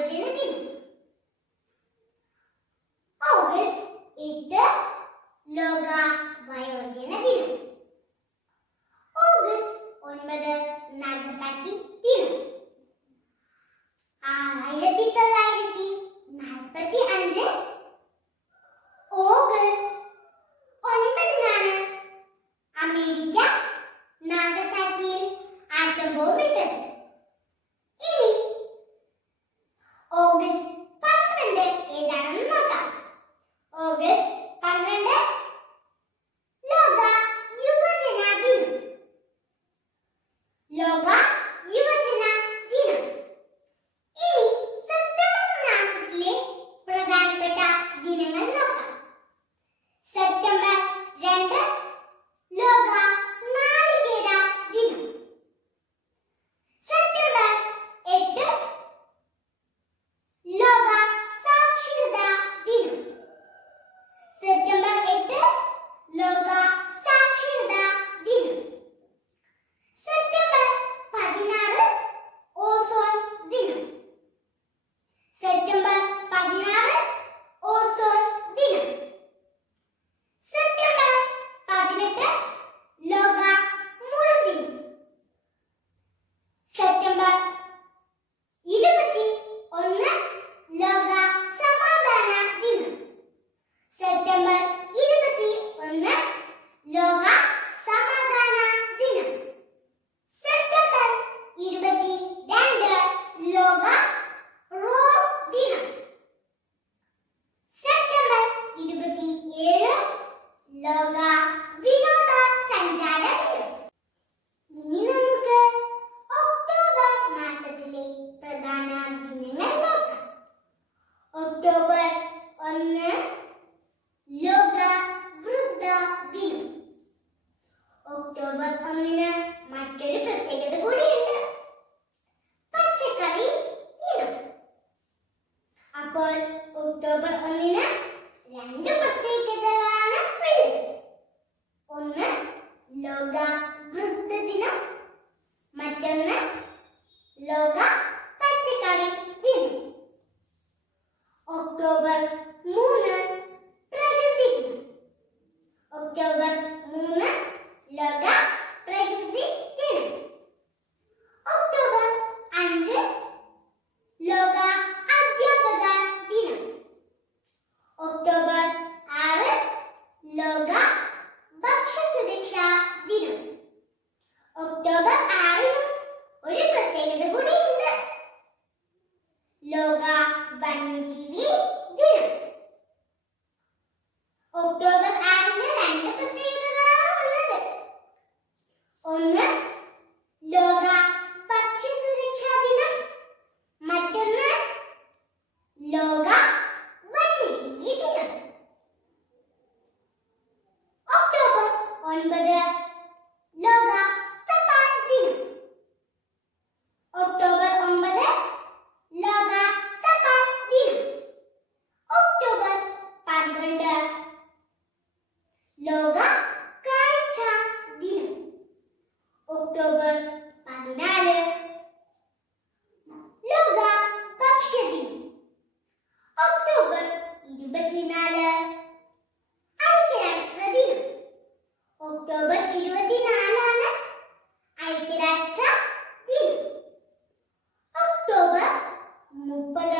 ആലോചന ദിനം ഓഗസ്റ്റ് എട്ട് ലോക വയോജന ദിനം ഓഗസ്റ്റ് ഒൻപത് നാഗസാക്കി ദിനം. ആയിരത്തി തൊള്ളായിരത്തി നാൽപ്പത്തി അഞ്ച് അപ്പോൾ ഒക്ടോബർ ഒന്നിന് മുപ്പത്